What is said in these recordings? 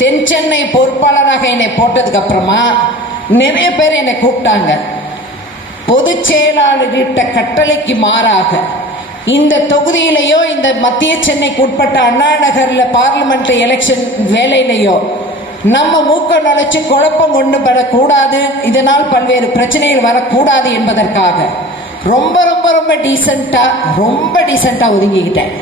தென் சென்னை பொறுப்பாளராக என்னை போட்டதுக்கு அப்புறமா நிறைய பேர் என்னை கூப்பிட்டாங்க. பொதுச் செயலாளர்கிட்ட கட்டளைக்கு மாறாக இந்த தொகுதியிலேயோ இந்த மத்திய சென்னைக்கு உட்பட்ட அண்ணா நகர்ல பார்லிமெண்ட் எலெக்ஷன் வேலையிலேயோ நம்ம மூக்க நுழைச்சு குழப்பம் கொண்டு வரக்கூடாது, இதனால் பல்வேறு பிரச்சனைகள் வரக்கூடாது என்பதற்காக ரொம்ப ரொம்ப ரொம்ப டீசெண்டா ஒதுங்கிக்கிட்டேன்.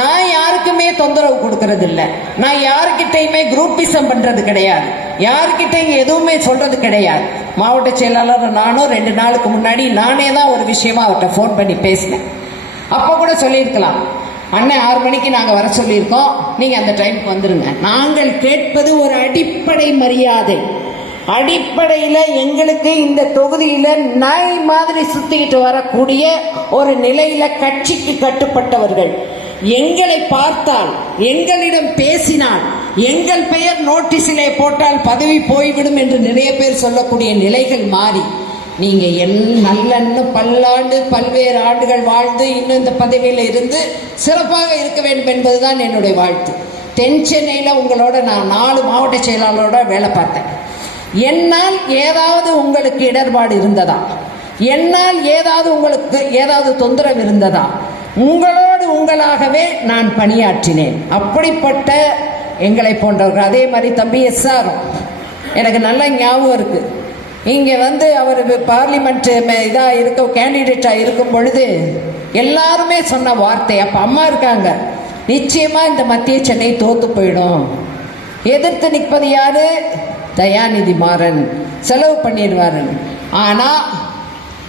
நான் யாருக்குமே தொந்தரவு கொடுக்கறது இல்லை, நான் யாருக்கிட்டையுமே குரூப்பிசம் பண்றது கிடையாது, யாருக்கிட்டையும் எதுவுமே சொல்றது கிடையாது. மாவட்ட செயலாளர் நானும் 2 நாளுக்கு முன்னாடி நானே தான் ஒரு விஷயமா அவர்கிட்ட ஃபோன் பண்ணி பேசினேன். அப்போ கூட சொல்லியிருக்கலாம், அண்ணன் 6 மணிக்கு நாங்கள் வர சொல்லியிருக்கோம், நீங்கள் அந்த டைமுக்கு வந்துடுங்க. நாங்கள் கேட்பது ஒரு அடிப்படை மரியாதை. அடிப்படையில் எங்களுக்கு இந்த தொகுதியில் நாய் மாதிரி சுத்திக்கிட்டு வரக்கூடிய ஒரு நிலையில கட்சிக்கு கட்டுப்பட்டவர்கள் எங்களை பார்த்தால், எங்களிடம் பேசினால், எங்கள் பெயர் நோட்டீஸிலே போட்டால் பதவி போய்விடும் என்று நிறைய பேர் சொல்லக்கூடிய நிலைகள் மாறி நீங்க நல்ல பல்லாண்டு பல்வேறு ஆண்டுகள் வாழ்ந்து இன்னும் இந்த பதவியில் இருந்து சிறப்பாக இருக்க வேண்டும் என்பதுதான் என்னுடைய வாழ்த்து. தென் சென்னையில் உங்களோட நான் 4 மாவட்ட செயலாளரோட வேலை பார்த்தேன். என்னால் ஏதாவது உங்களுக்கு இடர்பாடு இருந்ததா? என்னால் ஏதாவது உங்களுக்கு ஏதாவது தொந்தரவு இருந்ததா? உங்களோடு உங்களாகவே நான் பணியாற்றினேன். அப்படிப்பட்ட எங்களை போன்றவர்கள். அதே மாதிரி தம்பி SR எனக்கு நல்ல ஞாபகம் இருக்கு. இங்கே வந்து அவர் பார்லிமெண்ட் இதாக இருக்க கேண்டிடேட்டாக இருக்கும் பொழுது எல்லாருமே சொன்ன வார்த்தை, அப்போ அம்மா இருக்காங்க, நிச்சயமாக இந்த மத்திய சென்னை தோத்து போயிடும். எதிர்த்து நிற்பது யாரு? தயாநிதி மாறன், செலவு பண்ணிடுவாரு. ஆனால்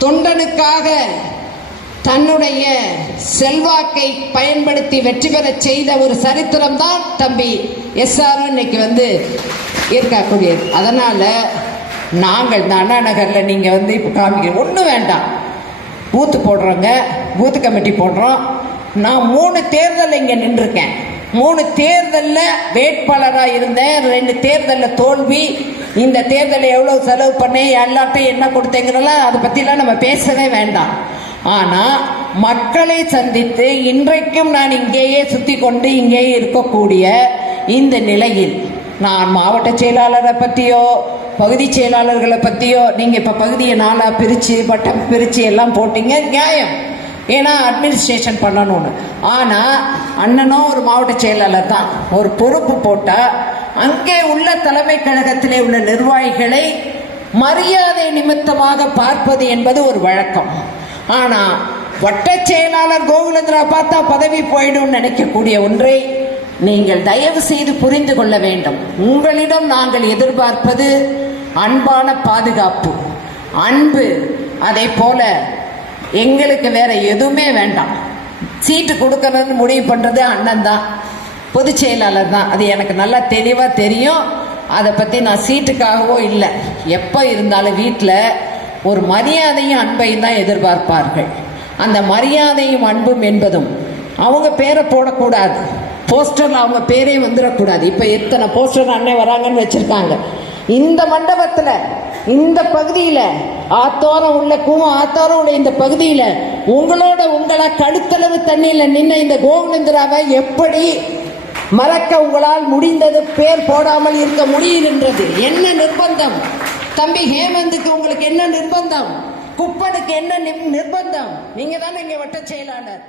தொண்டனுக்காக தன்னுடைய செல்வாக்கை பயன்படுத்தி வெற்றி பெற செய்த ஒரு சரித்திரம் தான் தம்பி SR இன்னைக்கு வந்து இருக்கக்கூடியது. அதனால நாங்கள் இந்த அண்ணா நகரில் நீங்கள் வந்து இப்போ காமிக்க ஒன்றும் வேண்டாம், பூத்து போடுறோங்க, பூத்து கமிட்டி போடுறோம். நான் 3 தேர்தல் இங்கே நின்றுருக்கேன். 3 தேர்தலில் வேட்பாளராக இருந்தேன். 2 தேர்தலில் தோல்வி. இந்த தேர்தலில் எவ்வளோ செலவு பண்ணேன், எல்லாத்தையும் என்ன கொடுத்தேங்கிறலாம் அதை பற்றிலாம் நம்ம பேசவே வேண்டாம். ஆனால் மக்களை சந்தித்து இன்றைக்கும் நான் இங்கேயே சுற்றி கொண்டு இங்கேயே இருக்கக்கூடிய இந்த நிலையில் நான் மாவட்ட செயலாளரை பற்றியோ பகுதி செயலாளர்களை பற்றியோ, நீங்கள் இப்போ பகுதியை 4ஆக பிரித்து வட்டம் பிரித்து எல்லாம் போட்டீங்க, நியாயம், ஏன்னா அட்மினிஸ்ட்ரேஷன் பண்ணணும்னு. ஆனால் அண்ணனும் ஒரு மாவட்ட செயலாளர் தான். ஒரு பொறுப்பு போட்டால் அங்கே உள்ள தலைமை கழகத்திலே உள்ள நிர்வாகிகளை மரியாதை நிமித்தமாக பார்ப்பது என்பது ஒரு வழக்கம். ஆனால் வட்ட செயலாளர் கோகுலேந்திரா பார்த்தா பதவி போயிடும் நினைக்கக்கூடிய ஒன்றை நீங்கள் தயவு செய்து புரிந்து கொள்ள வேண்டும். உங்களிடம் நாங்கள் எதிர்பார்ப்பது அன்பான பாதுகாப்பு, அன்பு. அதை போல எங்களுக்கு வேற எதுவுமே வேண்டாம். சீட்டு கொடுக்கறதுன்னு முடிவு பண்ணுறது அண்ணன் தான், பொதுச் செயலாளர் தான். அது எனக்கு நல்லா தெளிவாக தெரியும். அதை பற்றி நான் சீட்டுக்காகவோ இல்லை, எப்போ இருந்தாலும் வீட்டில் ஒரு மரியாதையும் அன்பையும் தான் எதிர்பார்ப்பார்கள். அந்த மரியாதையும் அன்பும் என்பதும் அவங்க பேரை போடக்கூடாது, போஸ்டரில் அவங்க பேரே வந்துடக்கூடாது. இப்போ எத்தனை போஸ்டர் அண்ணன் வராங்கன்னு வச்சுருக்காங்க. இந்த மண்டபத்தில், இந்த பகுதியில், ஆத்தோரம் உள்ள ஆத்தோரம் உள்ள இந்த பகுதியில் உங்களை கழுத்தளவு தண்ணியில் நின்ன இந்த கோகுலேந்திராவை எப்படி மறக்க உங்களால் முடிந்தது? பேர் போடாமல் இருக்க முடியுகின்றது. என்ன நிர்பந்தம்? தம்பி ஹேமந்துக்கு உங்களுக்கு என்ன நிர்பந்தம்? குப்பனுக்கு என்ன நிர்பந்தம்? நீங்க தானே இங்க வட்ட செயலாளர்.